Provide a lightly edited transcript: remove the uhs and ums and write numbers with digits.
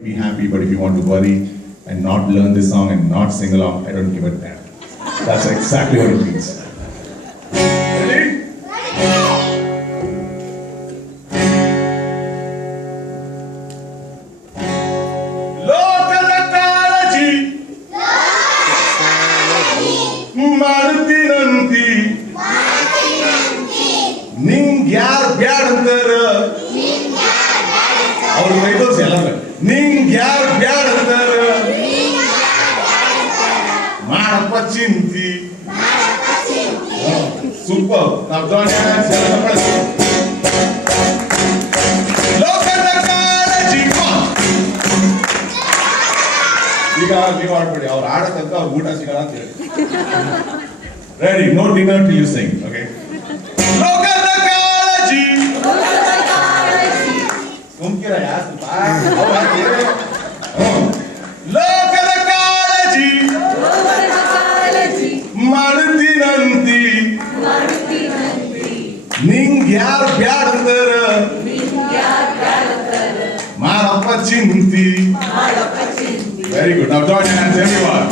Be happy, but if you want to worry and not learn this song and not sing along, I don't give a damn. That's exactly what it means. Ready? ಲೋಕದ ಕಾಳಜಿ ಮಾಡ್ತೀರಂತಿ ನಿಂಗ್ಯಾರ್ ಬ್ಯಾಡಂತಾರ ಅವ್ರ ಮೈದೋರ್ಸಿ ಎಲ್ಲ ನಿಂಗ್ಯಾರ್ ಬ್ಯಾಡಂತಾರ ಮಾಡಪ್ಪ ಚಿಂತಿ super ನಾವು ಲೋಕದ ಕಾಳಜಿ ಈಗ ನೀವು ಆಡ್ಬೇಡಿ ಅವ್ರು ಆಡತಂತ ಅವ್ರ ಊಟ ಸಿಗಲ್ಲ ಅಂತ ಹೇಳಿ ready no dinner till you sing okay ಲೋಕದ ಕಾಳಜಿ ಸುಮ್ಕಿರ ಯಾರು ಲೋಕದ ಕಾಳಜಿ ಮಾಡ್ತೀನಂತಿ ನಿಂಗ್ಯಾರ್ ಬ್ಯಾಡಂತಾರ ಮಾಡಪ್ಪ ಚಿಂತಿ ವೆರಿ ಗುಡ್ ನಾವು ಜಾಯಿನ್ ಹ್ಯಾಂಡ್ಸ್ ಎವ್ರಿವನ್